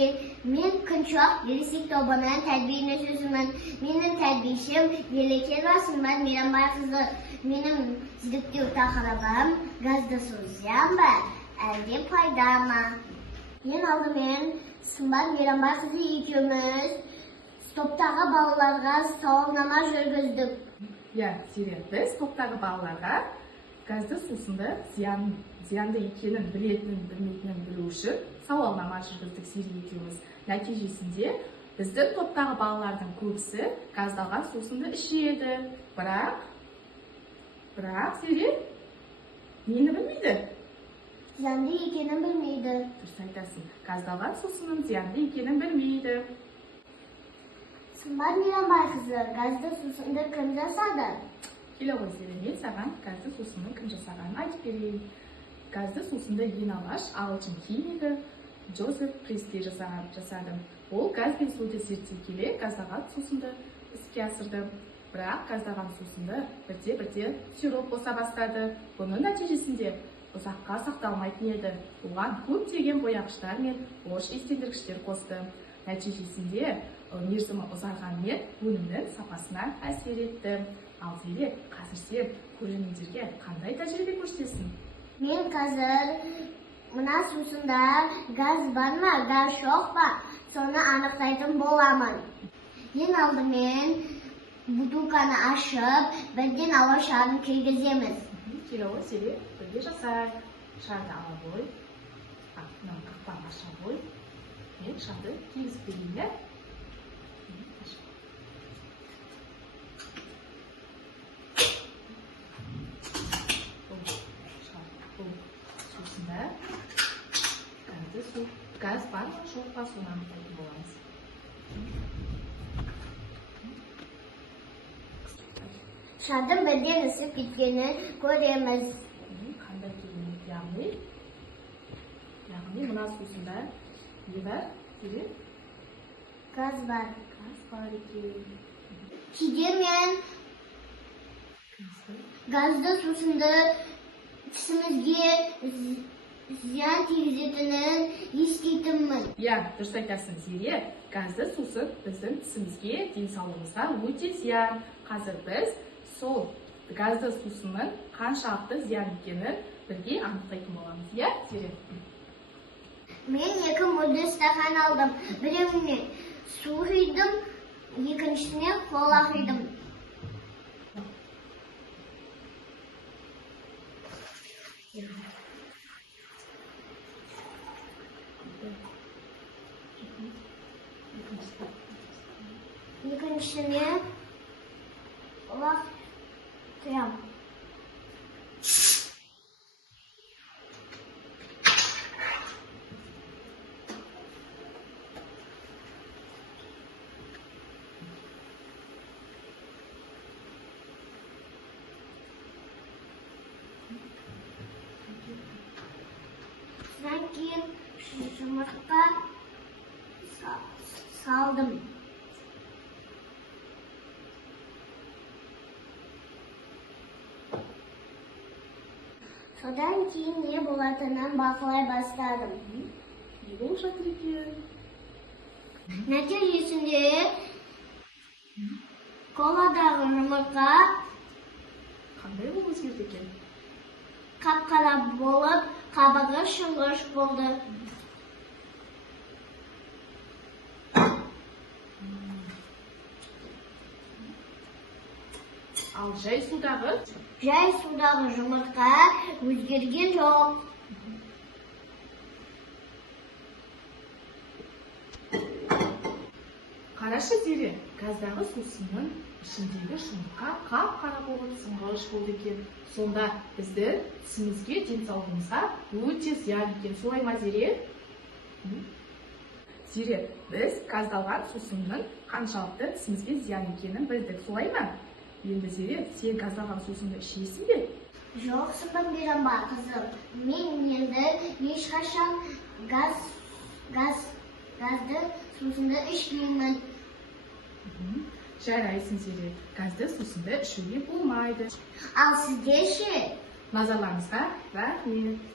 keyin men Kunchoq Yuridik тобының тәрбиеленушісімін. Менің тәрбиешім Елекева Сымбат Мейрамбайқызы. Менің зерттеу тақырыбым газды су зиян ба, әлде пайда ма? Ең алдымен Сымбат Мейрамбайқызы екеуміз топтағы балаларға сауалнама жүргіздік. Зере, біз топтағы балаларға газды сусынды зиянды екенін білмейтінін білу үшін сауалнама жүргіздік Зере екеуміз. Нәтижесінде біздің топтағы балалардың көбісі газдалған сусынды ішеді. Бірақ Зере нені білмейді? Зиянды екенін білмейді. Дұрыс айтасың. Газдалған сусынның зиянды екенін білмейді. Сымбат Мейрамбайқызы, газды сусынды кім жасады? Келе ғой Зере, мен саған газды сусынның кім жасағанын айтып берейін. Газды сусынды ең алғаш ағылшын химигі Джозеф Присли жасады. Ол газ бен суды зерттей келе газдалған сусынды іске асырды. Бірақ газдалған сусынды бірте-бірте сироп боса бастады. Бұның нәтижесінде ұзаққа сақталмайтын еді. Оған көптеген бояғыштар мен хош иістендіргіштер қосты. Нәтижесінде мерзімі ұзарғанмен өнімнің сапасына әсер етті. Ал Зере, қазір сен көрермендерге қандай тәжірибе көрсетесің? Мен қазір мына сусында газ бар ма, газ жоқ па, соны анықтайтын боламын. Ең алдымен бутылканы ашып, бірден ауа шарын кіргіземіз. Келе ғой Зере, бірге жасайық. Шарды ала ғой. Мынаны қақпағын аша ғой. Мен шарды кигізіп берейін. Сусында газ бар ма, жоқ па, соны анықтайтын боламыз. Шардың бірден ысып кеткенін көреміз. Қандай екенін, яғни мына сусында не бар? Газ бар. Газ бар екен. Кейде мен газды сусынды тісімізге зиян тигізетінін еститінмін. Дұрыс айтасың Зере, газды сусын біздің тісімізге, денсаулығымызға өте зиян. Қазір біз сол газды сусынның қаншалықты зиян екенін бірге анықтайтын боламыз. Зере? Мен 2 мөлдір стақан алдым. Біреуіне су құйдым, екіншісіне кола құйдым. Екіншісіне кола құям. Содан кейін жұмыртқа салдым. Содан кейін не болатынын бақылай бастадым. Не болып жатыр екен? Нәтижесінде коладағы жұмыртқа Қандай болып өзгерді екен? қап-қара болып, қабығы шыңғыш болды. Ал жай судағы жұмыртқа өзгерген жоқ. Қарашы Зере, газдағы сусынның ішіндегі жұмыртқа қап-қара болып сыңғыш болды екен. Сонда біздің тісімізге, денсаулығымызға өте зиян екен. Солай ма Зере? Зере, біз газдалған сусынның қаншалықты тісімізге зиян екенін білдік. Солай ма? Енді Зере, сен газдалған сусынды ішесің бе? Жоқ, Сымбат Мейрамбайқызы. Мен енді ешқашан газды сусынды ішпеймін. Жарайсың Зере, газды сусынды ішуге болмайды. Ал сізде ше? Назарларыңызға рахмет.